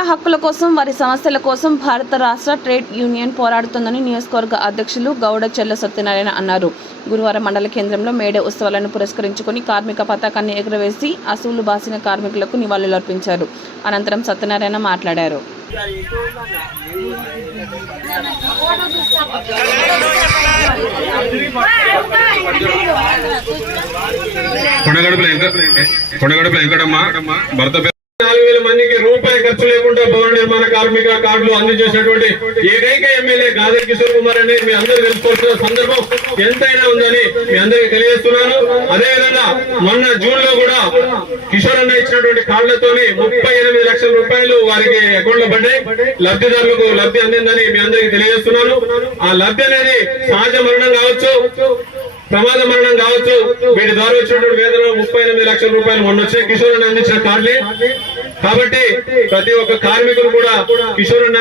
కార్మికుల హక్కుల కోసం, వారి సమస్యల కోసం భారత రాష్ట్ర ట్రేడ్ యూనియన్ పోరాడుతుందని నియోజకవర్గ అధ్యక్షులు గౌడ చెల్ల సత్యనారాయణ అన్నారు. గురువారం మండల కేంద్రంలో మేడే ఉత్సవాలను పురస్కరించుకుని కార్మిక పతాకాన్ని ఎగురవేసి అసూలు బాసిన కార్మికులకు నివాళులర్పించారు. అనంతరం సత్యనారాయణ మాట్లాడారు. కొండగడప వెంకటమ్మ భర్త 4,000 మందికి రూపాయి ఖర్చు లేకుండా భవన నిర్మాణ కార్మిక కార్డులు అందజేసినటువంటి ఏకైక ఎమ్మెల్యే గాదర్ కిషోర్ కుమార్ అని మీ అందరూ తెలుసుకోవాల్సిన సందర్భం ఎంతైనా ఉందని మీ అందరికీ తెలియజేస్తున్నాను. అదేవిధంగా మొన్న జూన్ లో కూడా కిషోర్ అన్న ఇచ్చినటువంటి కార్డులతోని 38 లక్షల రూపాయలు వారికి అకౌంట్ లో పడ్డాయి. లబ్ధిదారులకు లబ్ధి అందిందని మీ అందరికీ తెలియజేస్తున్నాను. ఆ లబ్ధి అనేది సహజ మరణం కావచ్చు, ప్రమాద మరణం కావచ్చు, వీటి ద్వారా వచ్చినటువంటి వేతనం 38 లక్షల రూపాయలు మొన్న వచ్చే కిషోర్ అన్న అందించిన కార్డులే. కాబట్టి ప్రతి ఒక్క కార్మికులు కూడా కిషోర్ అన్న